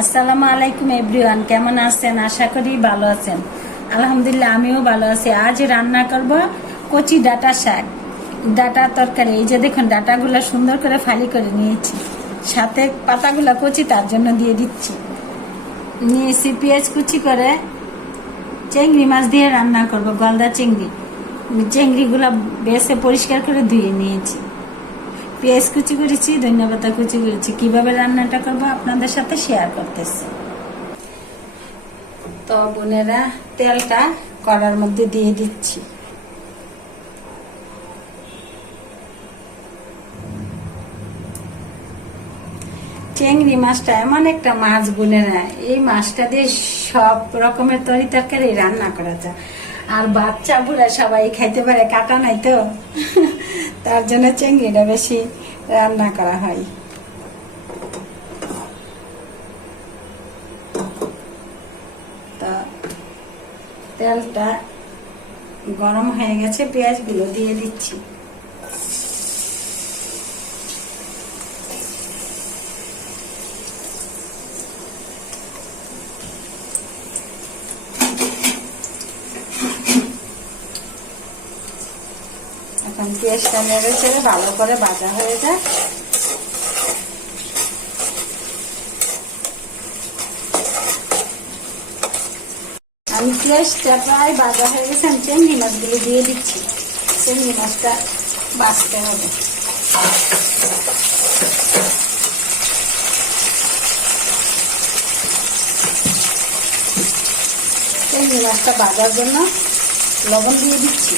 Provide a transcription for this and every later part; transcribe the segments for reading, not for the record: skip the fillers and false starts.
আসসালামু আলাইকুম এভরিওয়ান, কেমন আছেন? আশা করি ভালো আছেন। আলহামদুলিল্লাহ আমিও ভালো আছি। আজ রান্না করব কচি ডাঁটা শাক, ডাঁটা তরকারি। এই যে দেখুন, ডাঁটাগুলো সুন্দর করে ফালি করে নিয়েছি, সাথে পাতাগুলো কচি তার জন্য দিয়ে দিচ্ছি। নিয়েছি পেঁয়াজ কুচি করে। চিংড়ি মাছ দিয়ে রান্না করব, গলদা চিংড়ি। চিংড়িগুলো বেছে পরিষ্কার করে ধুয়ে নিয়েছি। পেঁয়াজ কুচি করেছি, ধনিয়া পাতা কুচি করেছি। কিভাবে রান্নাটা করবো আপনাদের সাথে শেয়ার করতেছি। তো বোনেরা, তেলটা কড়ার মধ্যে দিয়ে দিচ্ছি। চিংড়ি মাছটা এমন একটা মাছ বোনেরা, এই মাছটা দিয়ে সব রকমের তরি তরকারি রান্না করা যায়। আর বাচ্চা বুড়া সবাই খাইতে পারে, কাটা নাই তো তার জন্য চিংড়িটা বেশি রান্না করা হয়। তো তেলটা গরম হয়ে গেছে, পেঁয়াজগুলো দিয়ে দিচ্ছি। এখন পেঁয়াজটা নেড়ে চেড়ে ভালো করে ভাজা হয়ে যায়। আমি পেঁয়াজটা প্রায় ভাজা হয়ে গেছে, আমি চিংড়ি মাছগুলো দিয়ে দিচ্ছি। চিংড়ি মাছটা ভাজতে হবে। চিংড়ি মাছটা ভাজার জন্য লবণ দিয়ে দিচ্ছি।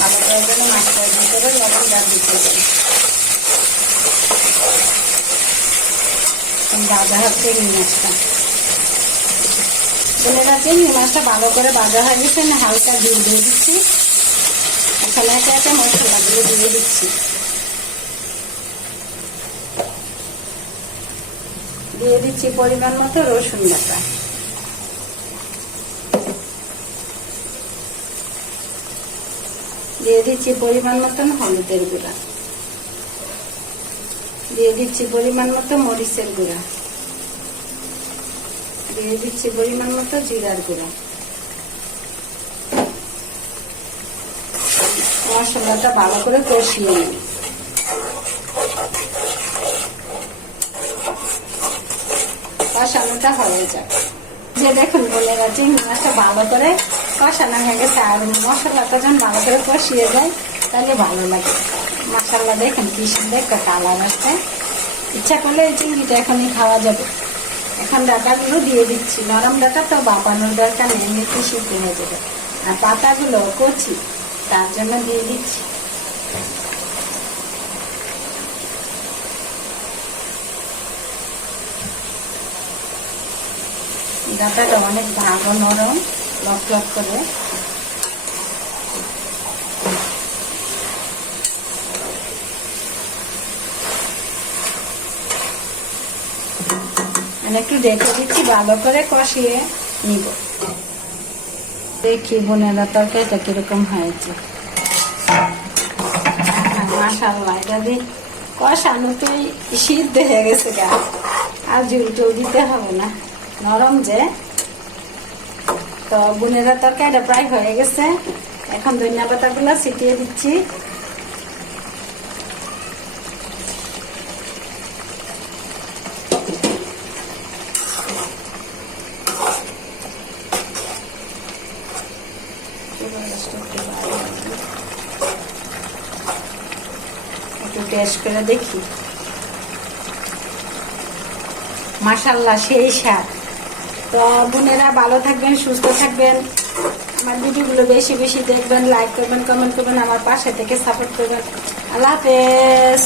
ভালো করার জন্য মাছটার ভিতরে লবণটা দিতে হবে। ভাজা হচ্ছে চিংড়ি মাছটা। বোনেরা, চিংড়ি মাছটা ভালো করে ভাজা হয়ে গেছে, আমি হালকা ঝোল দিয়ে দিচ্ছি। এখন একে একে মশলাগুলো দিয়ে দিচ্ছি। দিয়ে দিচ্ছি পরিমাণ মতো রসুন বাটা। দিয়ে দিচ্ছি পরিমাণ মতন হলুদের গুঁড়া। দিয়ে দিচ্ছি পরিমাণ মতো মরিচের গুঁড়া। দিয়ে দিচ্ছি পরিমাণ মতো জিরার গুঁড়া। মশলাটা ভালো করে কষিয়ে নিই। কষানোটা হয়ে যাবে। যে দেখুন বোনেরা, চিংড়ি মাছটা ভালো করে কষানো হয়ে গেছে। আর মশলাটা যখন ভালো করে কষিয়ে যায় তাহলে ভালো লাগে। মশলা দেখেন কি সুন্দর একটা কালার আসছে। ইচ্ছা করলে এই চিংড়িটা এখনই খাওয়া যাবে। এখন ডাঁটাগুলো দিয়ে দিচ্ছি। নরম ডাঁটা তো বাপানোর দরকার নেই, এমনিতে সিদ্ধ হয়ে যাবে। আর পাতাগুলো কচি, তার জন্য দিয়ে দিচ্ছি। ডাঁটাটা অনেক ভালো নরম, লক লক করে। একটু ডেকে দিচ্ছি, ভালো করে কষিয়ে নিব। দেখি বোনেরা, তরকারিটা কিরকম হয়েছে। মাশাআল্লাহ, এটা দিয়ে কষানোতেই সিদ্ধ হয়ে গেছে গা। আর ঝুলটেও দিতে হবে না, নরম যে। তো বোনেরা, তরকারিটা প্রায় হয়ে গেছে। এখন ধনিয়া পাতাগুলো ছিটিয়ে দিচ্ছি। একটু টেস্ট করে দেখি। মাশাআল্লাহ, সেই স্বাদ। তো বোনেরা, ভালো থাকবেন, সুস্থ থাকবেন। আমার ভিডিওগুলো বেশি বেশি দেখবেন, লাইক করবেন, কমেন্ট করবেন, আমার পাশে থেকে সাপোর্ট করবেন। আল্লাহ হাফেজ।